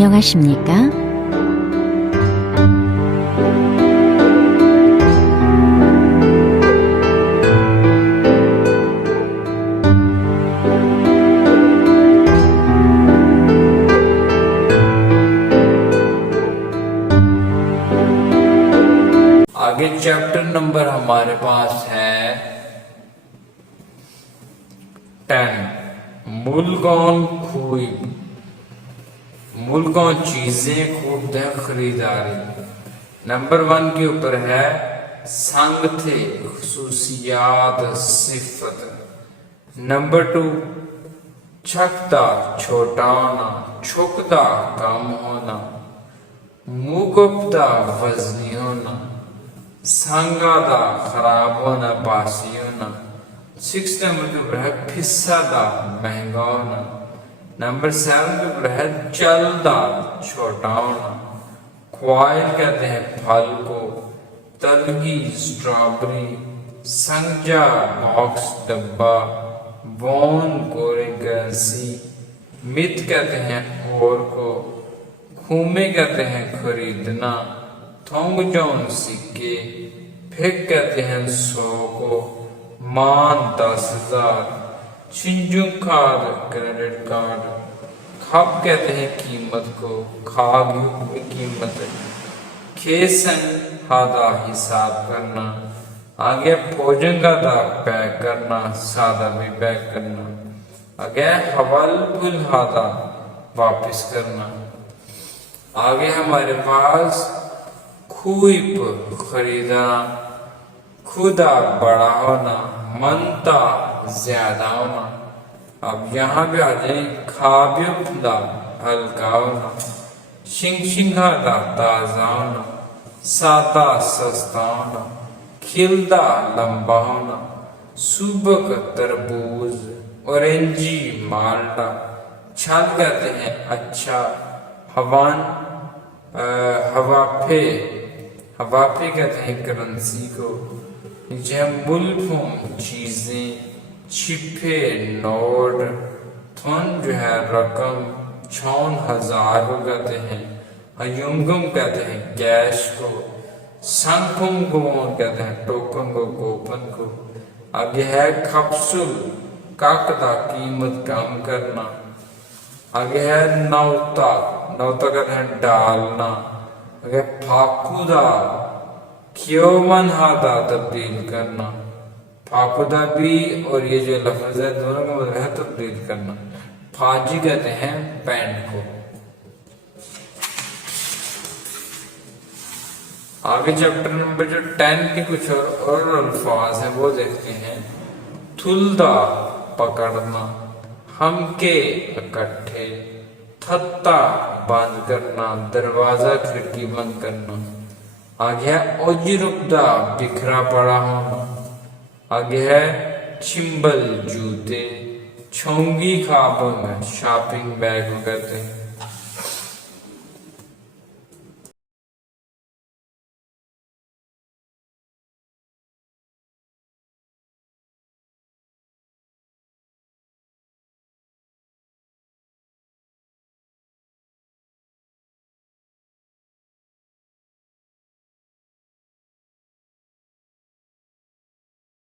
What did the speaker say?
안녕하십니까? आगे chapter number हमारे पास है 10 मुल्कौन खूब मुल्कौन चीजें खूब है खरीदारी। नंबर 1 के ऊपर है संग थे खुसूसियात सिफत। नंबर 2 छकदा छोटा होना छुकदा कम होना मुकबदा वजनी होना संगादा खराब होना बासी होना। 6 नंबर के ऊपर है फिस्सादा महंगा होना। नंबर 7 के ऊपर है चलदा छोटा होना। क्वाइल कहते हैं फल को, तलगी स्ट्रॉबेरी, संजा बॉक्स डब्बा, बोन कोरे करेंसी, मित कहते हैं और को, खूमे कहते हैं खरीदना, थोंग जौन सिक्के, फिक कहते हैं 100 को, मान 10,000, छिंजुखार क्रेडिट कार्ड, खप कहते हैं कीमत को, खाग में कीमत, खेसन हादा हिसाब करना। आगे भोजन का दा पैक करना सादा भी पैक करना। आगे हवल फुल हादा वापस करना। आगे हमारे पास खूब खरीदा खुदा बड़ा होना मनता ज्यादा होना। अब यहाँ पे आ जाए खाब्युदा हल्का होना शिंगादा ताजा होना सादा सस्ता होना खिलदा लंबा होना सुबक तरबूज ऑरेंजी माल्टा। छल कहते हैं अच्छा हवान हवाफे हवाफे कहते हैं करेंसी को। मुल्फोम चीजें छिपे नोट थन जो है रकम 6,000 को कहते हैं। हयुंगम कहते हैं कैश को। संकुम को कहते हैं टोकन को कूपन को। आगे है खपसुल काकदा कीमत कम करना। आगे है नौता नौता कहते हैं डालना। आगे फाकुदा क्योमन हादा तब्दील करना। फाकुदा भी और ये जो लफ्ज है दोनों का मतलब है तब्दील करना। फाजी कहते हैं पैंट को। आगे चैप्टर नंबर जो 10 के कुछ और अल्फाज हैं वो देखते हैं। थुल्दा पकड़ना हमके इकट्ठे थत्ता बंद करना दरवाजा खिड़की बंद करना। आगे है ओजिरुकदा बिखरा पड़ा होना। आगे है चिंबल जूते छोंगी खाबंग शॉपिंग बैग कहते हैं।